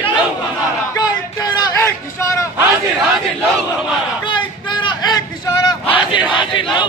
हाजिर लहू हमारा, कायद तेरा एक इशारा, हाजिर हाजिर लहू हमारा, कायद तेरा एक इशारा, हाजिर हाजिर लहू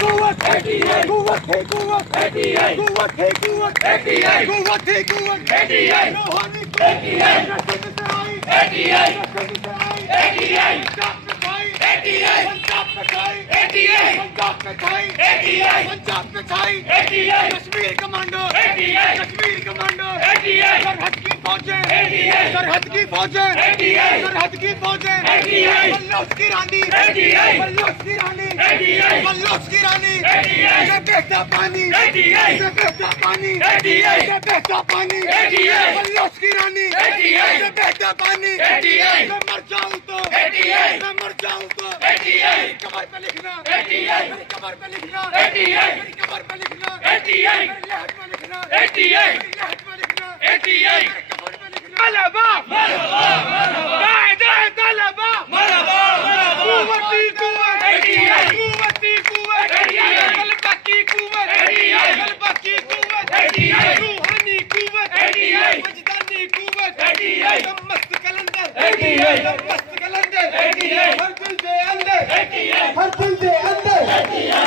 कुव्वत ATI, कुव्वत है कुव्वत, ATI, कुव्वत है कुव्वत, ATI, कुव्वत है कुव्वत, ATI, रूहानी ATI, नस्ल से आई, ATI, नस्ल से आई, ATI, पंजाब में खाई, ATI, पंजाब में खाई, ATI, पंजाब में खाई, ATI, पंजाब में खाई, ATI, Kashmir commando, ATI, Kashmir commando, ATI, सरहद की फौजें, ATI, सरहद की फौजें, ATI, सरहद की फौजें, ATI, बल्लोच की रानी, ATI, बल्लोच की रानी, ATI, बल्लोच की रानी, ATI, ये बहता पानी, ATI, ये बहता पानी, ATI, ये बहता पानी, ATI, बल्लोच की रानी, ATI, ये बहता पानी, ATI, मैं मर जाऊं तो, ATI, मैं मर जाऊं तो, ATI, मेरी कमर पे लिखना, ATI, मेरी कमर पे लिखना, ATI, मेरी कमर पे लिखना, ATI, मेरी लहर पे लिखना, ATI, मेरी लहर पे लिखना, ATI, मेरी कमर पे लिखना, मरहबा, मरहबा, मरहबा, कायदे तलबा, मरहबा, मरहबा, कुव्वती कुव्वत, ATI, कुव्वती कुव्वत, ATI, गलबा की कुव्वत, ATI, गलबा की कुव्वत, ATI, रूहानी कुव्वत, ATI, वजदानी कुव्वत, ATI, दम मस्त कलंदर, ATI, दम मस्त कलंदर, ATI, हर दिल दे अंदर, ATI, हर दिल दे अंदर,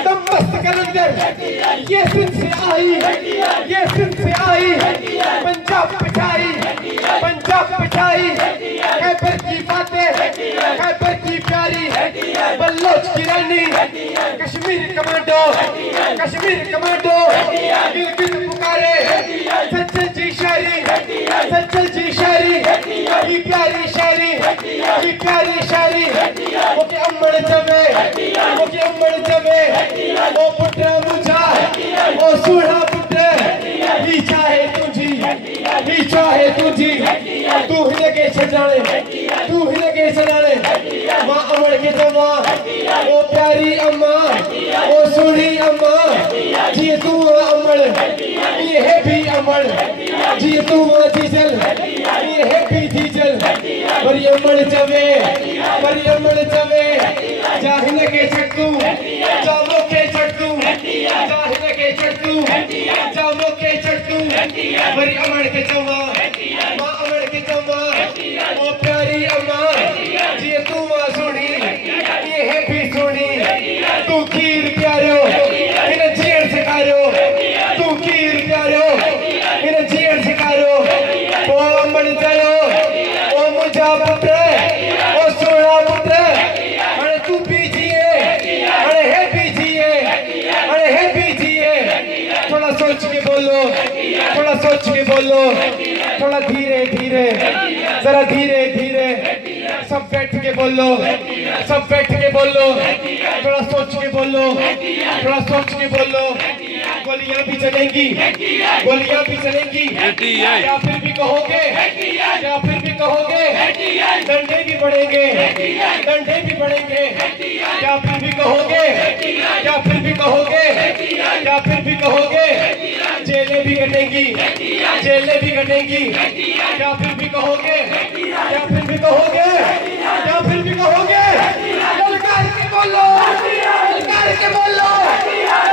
दम मस्त कलंदर, ये सिंध से आई, ये सिंध से आई, पंजाब पिटाई, पंजाब पिटाई, खैबर की बातें, खैबर की प्यारी, बल्लोच की रानी, कश्मीर कमांडो, कश्मीर कमांडो, गिलगित पुकारे, सच्चल जी शायरी, सच्चल जी शायरी, ये प्यारी शायरी, ये प्यारी शायरी, वो के अम्मड़ जमे, वो के अम्मड़ जमे, वो पुत्र मुझा, वो सूढ़ा पुत्र, ही चाहे तुझी, ही चाहे तुझी, तू ही लगे छजाने, तू ही लगे छजाने, माँ अमर के जमा, वो प्यारी अम्मा, वो सूढ़ी अम्मा, जी तू अमर, ये है भी अमर, जी तू डीजल, ये है भी डीजल, बड़ी अमर जमे, बड़ी अमर जमे, जाहिल के चट्टू, जामो के चट्टू, जाहिल के चट्टू, जामो के चट्टू, बड़ी अमर के जमा, माँ अमर के जमा, वो प्यारी अम्मा, जी तू सोनी, ये है भी सोनी, तू खीर प्यारो, इन्हें जीर सिखारो, तू खीर प्यारो, इन्हें जीर सिखारो, वो अमर जायो, वो मुझा पुत्र, वो सोना पुत्र, अरे तू भी जिए, अरे है भी जिए, अरे है भी जिए, थोड़ा सोच के बोलो, थोड़ा सोच के बोलो, थोड़ा धीरे धीरे, जरा धीरे धीरे, सब बैठ के बोलो, सब बैठ के बोलो, थोड़ा सोच के बोलो, थोड़ा सोच के बोलो, गोलियां भी चलेंगी, गोलियां भी चलेंगी, या फिर भी कहोगे, या फिर भी कहोगे, डंडे भी बढ़ेंगे, डंडे भी बढ़ेंगे, या फिर भी कहोगे, या फिर भी कहोगे, या फिर भी कहोगे, जेलें भी कटेंगी, जेलें भी कटेंगी, या फिर भी कहोगे, या फिर भी कहोगे, या फिर भी कहोगे, ललकार के बोलो, ललकार के बोलो,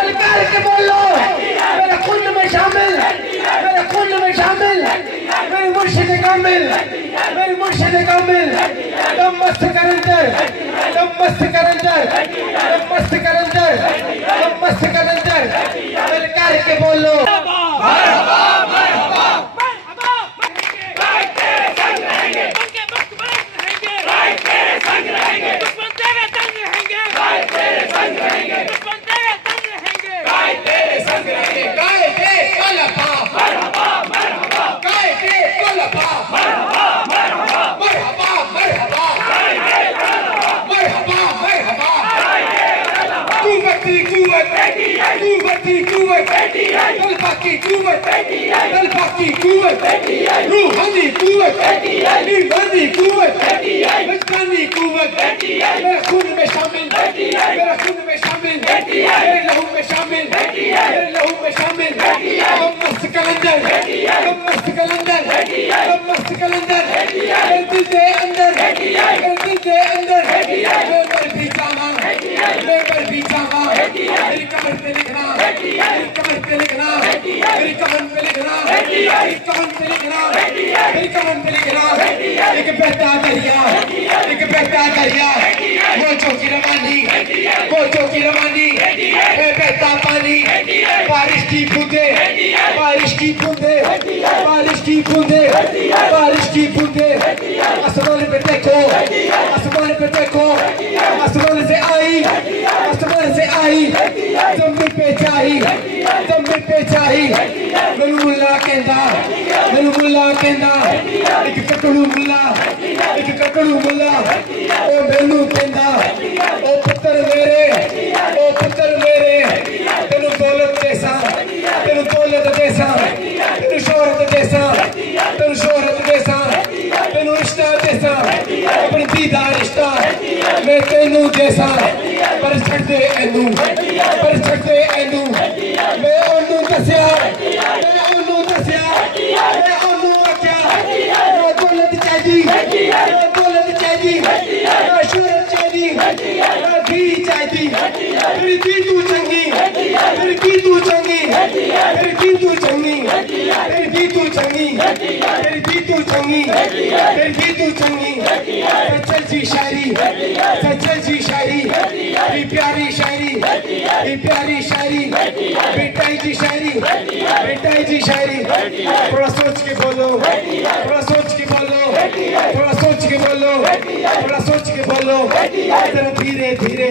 ललकार के बोलो, मेरे खून में शामिल, मेरे खून में शामिल, मेरी मुर्शिद कामिल, मेरी मुर्शिद कामिल, दम मस्त करंदर, दम मस्त करंदर, दम मस्त करंदर, दम मस्त करंदर, ललकार के बोलो, मरहबा, मरहबा, भाई तेरे संग रहेंगे, भाई तेरे संग रहेंगे, दुश्मन तेरे संग रहेंगे, भाई तेरे संग रहेंगे, दुश्मन तेरे संग रहेंगे, भाई तेरे संग रहेंगे, कायदे तलबा, मरहबा, मरहबा, कायदे तलबा, मरहबा, मरहबा, मरहबा, मरहबा, मरहबा, मरहबा, कुव्वती कुव्वत, कुव्वती कुव्वत, तलबा की कुव्वत, तलबा की कुव्वत, रूहानी कुव्वत, ईमानी कुव्वत, वजदानी कुव्वत, मेरे खून में शामिल, मेरे खून में शामिल, मेरे लहू में शामिल, मेरे लहू में शामिल, दम मस्त कलंदर, दम मस्त कलंदर, दम मस्त कलंदर, मेरे दिल दे अंदर, मेरे दिल दे अंदर, मैं मर भी जावा, मैं मर भी जावा, मेरी कमर पे लिखना, मेरी कमर पे लिखना, मेरी कमर पे लिखना, मेरी कमर पे लिखना, मेरी कमर पे लिखना। एक बहता दरिया, एक बहता दरिया, मौजों की रवानी, मौजों की रवानी, बहता पानी, बारिश की बूंदे, बारिश की बूंदे, बारिश की बूंदे, बारिश की बूंदे। आसमान पे देखो, आसमान पे देखो, आसमान से आई, आसमान से आई, जमीन पे जाई, जमीन पे जाई। मैनू मुल्ला कहंदा, मैनू मुल्ला कहंदा, एक ककड़ू मुल्ला, एक ककड़ू मुल्ला। ओ मैनू कहंदा, ओ पुत्र मेरे, ओ पुत्र मेरे, तेनू दौलत देसा, तेनू दौलत देसा, तेनू शोहरत देसा, तेनू शोहरत देसा, तेनू रिश्ता देसा, अपनी धी दा रिश्ता मैं तेनू देसा। पर छड़ दे एनू, पर छड़ दे एनू, मैं ओनू दस्या, मैं ओनू दस्या, मैं ओनू आख्या, मैं दौलत चाहिदी, मैं दौलत चाहिदी, मैं शोहरत चाहिदी, मैं धी चाहिदी। तेरी धी तू चंगी, तेरी धी तू चंगी, तेरी धी तू चंगी, तेरी धी तू चंगी, तेरी धी तू चंगी, तेरी धी तू चंगी। सचल जी शायरी, सचल जी शायरी, ये प्यारी शायरी, ये प्यारी शायरी, बेटाई जी शायरी, बेटाई जी शायरी। थोड़ा सोच के बोलो, थोड़ा सोच के बोलो, थोड़ा सोच के बोलो, थोड़ा सोच के बोलो, धीरे धीरे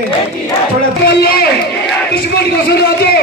थोड़ा बोलो, दुश्मन को सुना दो।